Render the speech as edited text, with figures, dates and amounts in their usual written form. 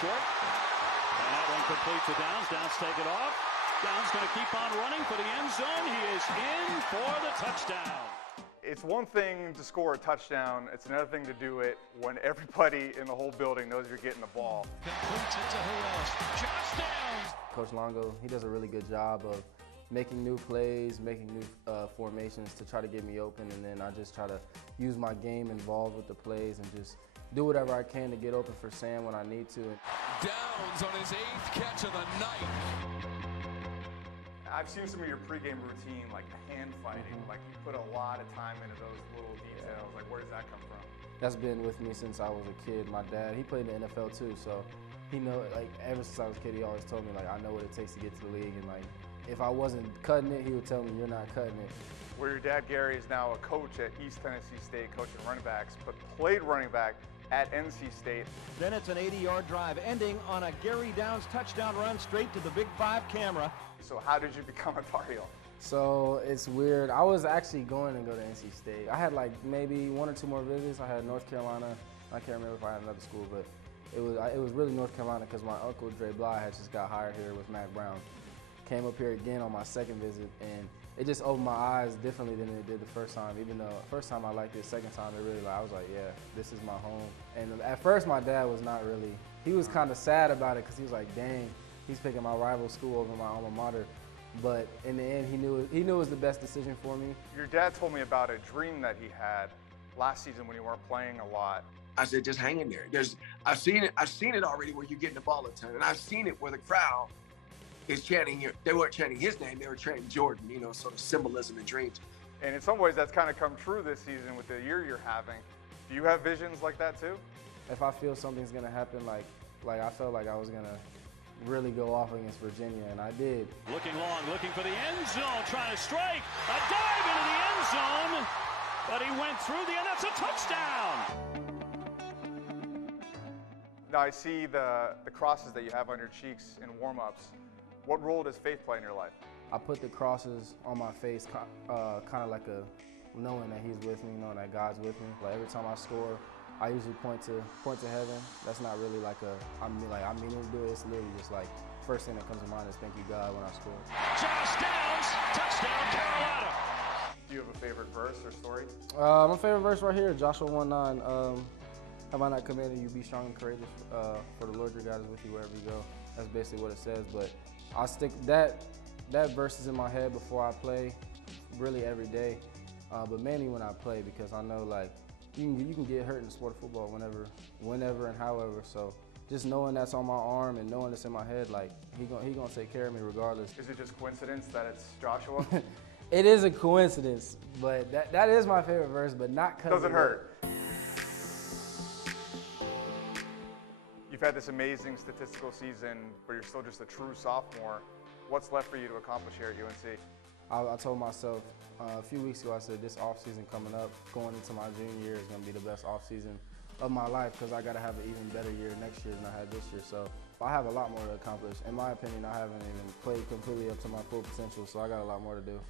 short. And that one completes to Downs. Downs take it off. Downs going to keep on running for the end zone. He is in for the touchdown. It's one thing to score a touchdown. It's another thing to do it when everybody in the whole building knows you're getting the ball. Completes it to who else? Josh Downs. Coach Longo, he does a really good job of making new plays, making new formations to try to get me open, and then I just try to use my game involved with the plays and just do whatever I can to get open for Sam when I need to. Downs on his 8th catch of the night. I've seen some of your pregame routine, like the hand fighting, like you put a lot of time into those little details. Like, where does that come from? That's been with me since I was a kid. My dad, he played in the NFL too, so he know, like, ever since I was a kid, he always told me, like, I know what it takes to get to the league, and like, if I wasn't cutting it, he would tell me, you're not cutting it. Where your dad, Gary, is now a coach at East Tennessee State, coaching running backs, but played running back at NC State. Then it's an 80-yard drive, ending on a Gary Downs touchdown run straight to the Big 5 camera. So how did you become a Tar Heel? So it's weird. I was actually going to go to NC State. I had like maybe 1 or 2 more visits. I had North Carolina. I can't remember if I had another school, but it was really North Carolina because my uncle Dre Bly had just got hired here with Mac Brown. Came up here again on my 2nd visit, and it just opened my eyes differently than it did the first time. Even though first time I liked it, second time it really, I was like, yeah, this is my home. And at first my dad was not really, he was kind of sad about it because he was like, dang, he's picking my rival school over my alma mater. But in the end, he knew it was the best decision for me. Your dad told me about a dream that he had last season when you weren't playing a lot. I said, just hang in there. I've seen it already where you're getting the ball a ton, and I've seen it where the crowd is chanting, they weren't chanting his name, they were chanting Jordan, you know, sort of symbolism and dreams. And in some ways that's kind of come true this season with the year you're having. Do you have visions like that too? If I feel something's gonna happen, like I felt like I was gonna really go off against Virginia, and I did. Looking long, looking for the end zone, trying to strike. A dive into the end zone, but he went through the end. That's a touchdown. Now I see the crosses that you have on your cheeks in warm-ups. What role does faith play in your life? I put the crosses on my face, kind of like knowing that He's with me, knowing that God's with me. Like every time I score, I usually point to heaven. That's not really like I mean to do it. It's literally just like first thing that comes to mind is thank you God when I score. Josh Downs, touchdown Carolina. Do you have a favorite verse or story? My favorite verse right here, Joshua 1:9. Have I not commanded you, be strong and courageous, for the Lord your God is with you wherever you go. That's basically what it says, but I stick that verse is in my head before I play, really every day, but mainly when I play, because I know like you can get hurt in the sport of football whenever and however. So just knowing that's on my arm and knowing it's in my head, like he gonna take care of me regardless. Is it just coincidence that it's Joshua? It is a coincidence, but that is my favorite verse, but not because doesn't hurt. You've had this amazing statistical season, but you're still just a true sophomore. What's left for you to accomplish here at UNC? I told myself a few weeks ago, I said this offseason coming up, going into my junior year is going to be the best offseason of my life because I got to have an even better year next year than I had this year. So I have a lot more to accomplish. In my opinion, I haven't even played completely up to my full potential, so I got a lot more to do.